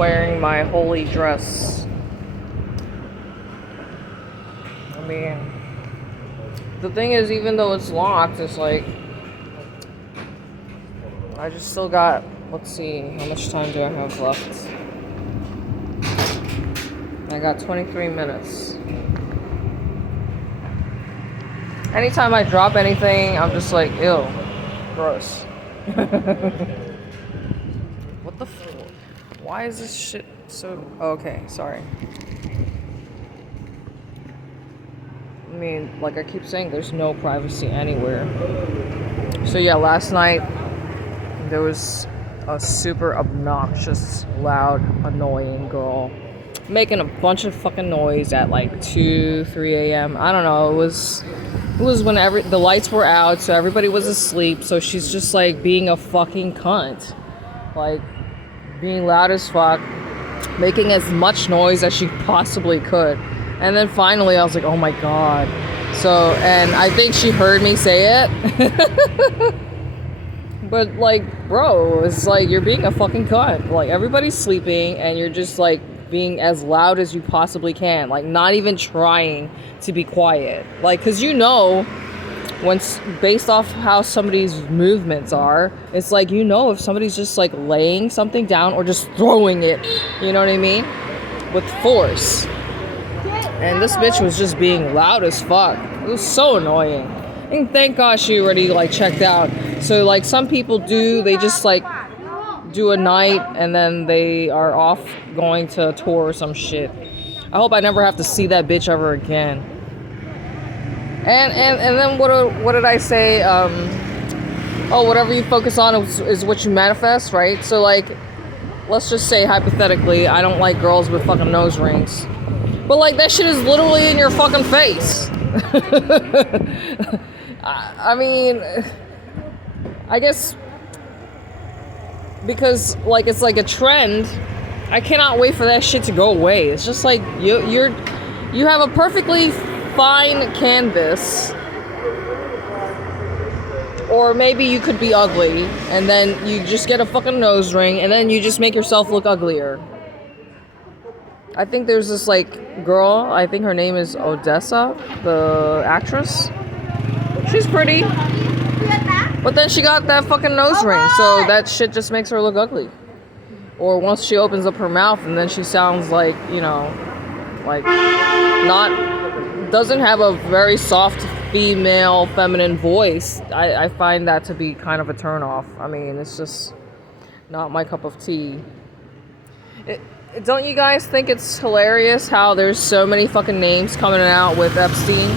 wearing my holy dress. I mean, the thing is, even though it's locked, it's like, I just still got, let's see, how much time do I have left? I got 23 minutes. Anytime I drop anything, I'm just like, ew, gross. What the f? Why is this shit so... Okay, sorry. I mean, like I keep saying, there's no privacy anywhere. So yeah, last night, there was a super obnoxious, loud, annoying girl making a bunch of fucking noise at like 2, 3 a.m. I don't know, it was when the lights were out, so everybody was asleep, so she's just like being a fucking cunt. Like, being loud as fuck, making as much noise as she possibly could. And then finally I was like, oh my god. So, and I think she heard me say it. But like, bro, it's like you're being a fucking cunt. Like, everybody's sleeping and you're just like being as loud as you possibly can. Like, not even trying to be quiet. Like, cause you know, once based off how somebody's movements are, it's like, you know, if somebody's just like laying something down or just throwing it, you know what I mean, with force. And this bitch was just being loud as fuck. It was so annoying. And thank God she already like checked out. So like some people do, they just like do a night and then they are off going to a tour or some shit. I hope I never have to see that bitch ever again. And then what did I say? Oh, whatever you focus on is what you manifest, right? So like, let's just say hypothetically, I don't like girls with fucking nose rings. But like, that shit is literally in your fucking face. I mean, I guess because like it's like a trend, I cannot wait for that shit to go away. It's just like you have a perfectly fine canvas, or maybe you could be ugly and then you just get a fucking nose ring and then you just make yourself look uglier. I think there's this like girl, I think her name is Odessa, the actress. She's pretty, but then she got that fucking nose ring, so that shit just makes her look ugly. Or once she opens up her mouth and then she sounds like, you know, like doesn't have a very soft female feminine voice. I find that to be kind of a turn off. I mean, it's just not my cup of tea. Don't you guys think it's hilarious how there's so many fucking names coming out with Epstein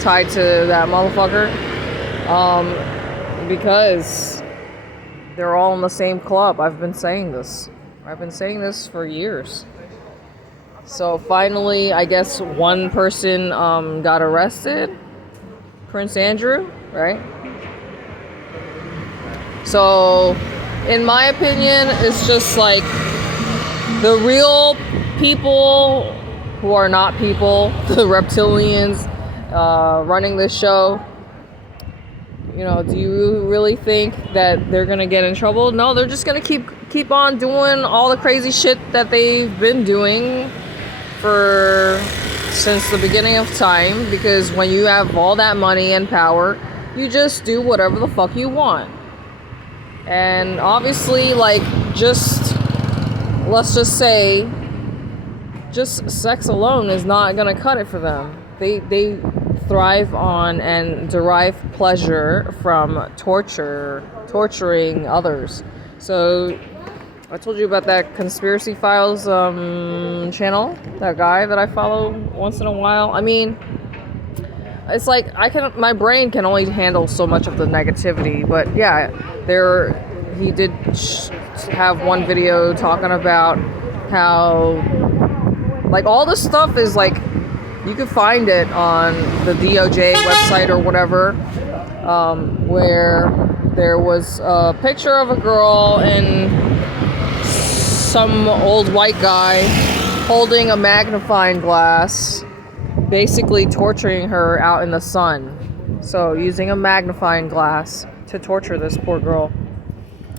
tied to that motherfucker? Because they're all in the same club. I've been saying this for years. So finally, I guess one person got arrested, Prince Andrew, right? So in my opinion, it's just like the real people who are not people, the reptilians running this show. You know, do you really think that they're gonna get in trouble? No, they're just gonna keep on doing all the crazy shit that they've been doing since the beginning of time, because when you have all that money and power, you just do whatever the fuck you want. And obviously, like, let's just say, just sex alone is not gonna cut it for them. They thrive on and derive pleasure from torturing others. So I told you about that Conspiracy Files channel, that guy that I follow once in a while. I mean, it's like my brain can only handle so much of the negativity, but yeah, he did have one video talking about how like all this stuff is like, you can find it on the DOJ website or whatever, where there was a picture of a girl and some old white guy holding a magnifying glass, basically torturing her out in the sun. So using a magnifying glass to torture this poor girl.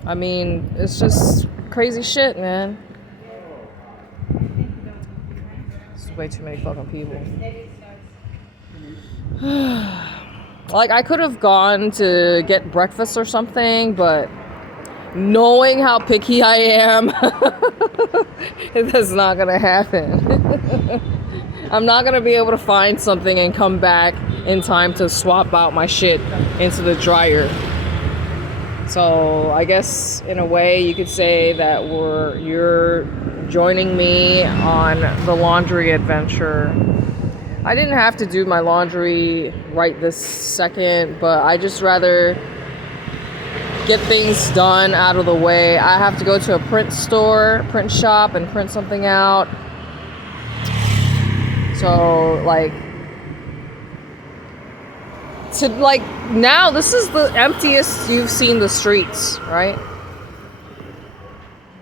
I mean, it's just crazy shit, man. way too many fucking people. Like, I could have gone to get breakfast or something, but knowing how picky I am, that's not gonna happen. I'm not gonna be able to find something and come back in time to swap out my shit into the dryer. So I guess in a way you could say that you're joining me on the laundry adventure. I didn't have to do my laundry right this second, but I just rather get things done out of the way. I have to go to a print shop and print something out. So now this is the emptiest you've seen the streets, right?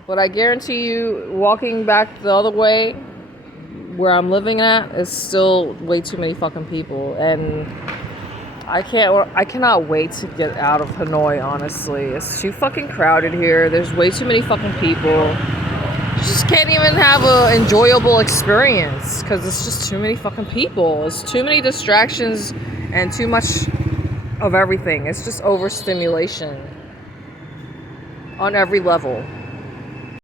But I guarantee you, walking back the other way where I'm living at is still way too many fucking people, and I cannot wait to get out of Hanoi, honestly. It's too fucking crowded here. There's way too many fucking people. You just can't even have an enjoyable experience because it's just too many fucking people. It's too many distractions and too much of everything. It's just overstimulation on every level.